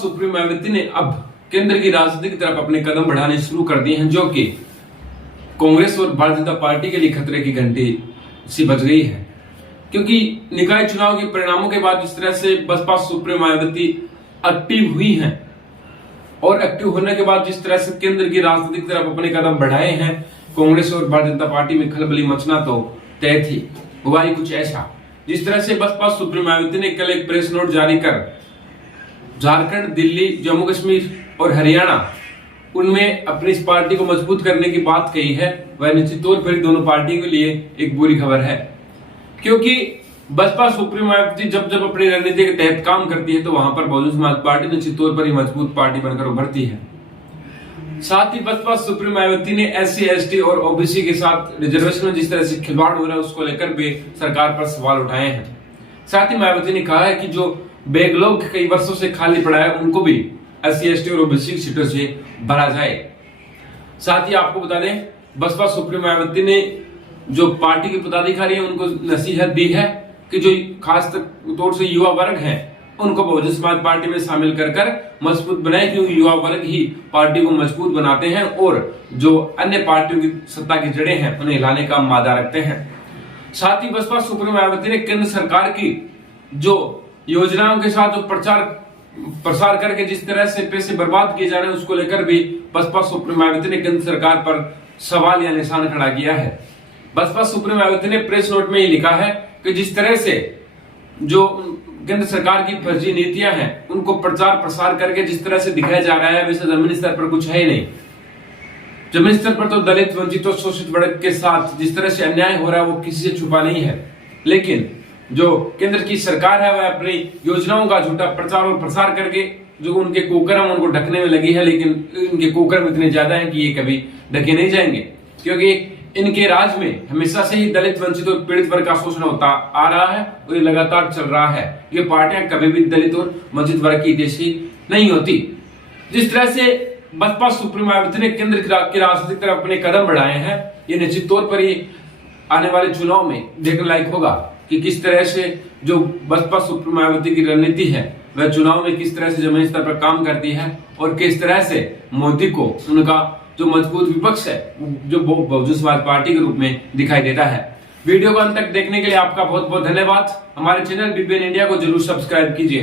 Supremo Mayawati ने अब केंद्र की राजनीति की तरफ अपने कदम बढ़ाने शुरू कर दिए हैं, जो कि कांग्रेस और भारतीय जनता पार्टी के लिए खतरे की घंटी सी बज गई है। क्योंकि निकाय चुनाव के परिणामों के बाद जिस तरह से बसपा सुप्रीमो मायावती एक्टिव हुई हैं और एक्टिव होने के बाद जिस तरह से केंद्र की राजनीति की तरफ अपने कदम बढ़ाए हैं, कांग्रेस और भारतीय जनता पार्टी में खलबली मचना तो तय थी। हुआ ही कुछ ऐसा, जिस तरह से बसपा सुप्रीमो मायावती ने कल एक प्रेस नोट जारी कर झारखंड, दिल्ली, जम्मू कश्मीर और हरियाणा उनमें अपनी इस पार्टी को मजबूत करने की बात कही है, वह निश्चित तौर पर दोनों पार्टियों के लिए एक बुरी खबर है। क्योंकि बसपा सुप्रीमो मायावती जब जब अपनी रणनीति के तहत काम करती है तो वहां पर बहुजन समाज पार्टी निश्चित तौर पर ही मजबूत पार्टी बनकर उभरती है। साथ ही बसपा सुप्रीमो मायावती ने SC, ST और OBC के साथ रिजर्वेशन में जिस तरह से खिलवाड़ हो रहा है उसको लेकर भी सरकार पर सवाल उठाए हैं। साथ ही मायावती ने कहा है कि जो बैकलॉग कई वर्षों से खाली पड़ा है उनको भी SC, ST और OBC की सीटों से भरा जाए। साथ ही आपको बता दें, बसपा सुप्रीमो मायावती ने जो पार्टी के पदाधिकारी हैं उनको नसीहत दी है कि जो खास तौर से युवा वर्ग है उनको बहुजन समाज पार्टी में शामिल कर मजबूत बनाए, क्योंकि युवा वर्ग ही पार्टी को मजबूत बनाते हैं और जो अन्य पार्टियों की सत्ता की जड़ें हैं उन्हें हिलाने का मादा रखते हैं। साथ ही बसपा सुप्रीमो मायावती ने केंद्र सरकार की जो योजनाओं के साथ जो प्रसार करके जिस तरह से पैसे बर्बाद किए जा रहे हैं उसको लेकर भी बसपा सुप्रीमो मायावती ने केंद्र सरकार पर सवाल या निशान खड़ा किया है। बसपा सुप्रीमो मायावती ने प्रेस नोट में ही लिखा है कि जिस तरह से जो केंद्र सरकार की फर्जी नीतियां हैं उनको प्रचार प्रसार करके जिस तरह से दिखाया जा रहा है, वैसे जमीनी स्तर पर कुछ है ही नहीं। जमीनी स्तर पर तो दलित, वंचित और शोषित वर्ग के साथ जिस तरह से अन्याय हो रहा है वो किसी से छुपा नहीं है। लेकिन जो केंद्र की सरकार है वह अपनी योजनाओं का झूठा प्रचार और प्रसार करके जो उनके कुकर्म उनको ढकने में लगी है, लेकिन इनके कुकर्म इतने ज्यादा हैं कि ये कभी ढके नहीं जाएंगे। क्योंकि इनके राज में हमेशा से ही दलित, वंचित और पीड़ित वर्ग का शोषण होता आ रहा है और ये लगातार चल रहा है। ये पार्टियां कभी भी दलित और वंचित वर्ग की जैसी नहीं होती। जिस तरह से बसपा सुप्रीमो मायावती ने केंद्र की राजनीति की तरफ अपने कदम बढ़ाए हैं, ये निश्चित तौर पर ही आने वाले चुनाव में देखने लायक होगा कि किस तरह से जो बसपा सुप्रीमो मायावती की रणनीति है वह चुनाव में किस तरह से जमीनी स्तर पर काम करती है और किस तरह से मोदी को उनका जो मजबूत विपक्ष है जो बहुजन समाज पार्टी के रूप में दिखाई देता है। वीडियो को अंत तक देखने के लिए आपका बहुत बहुत धन्यवाद। हमारे चैनल BPN इंडिया को जरूर सब्सक्राइब कीजिए।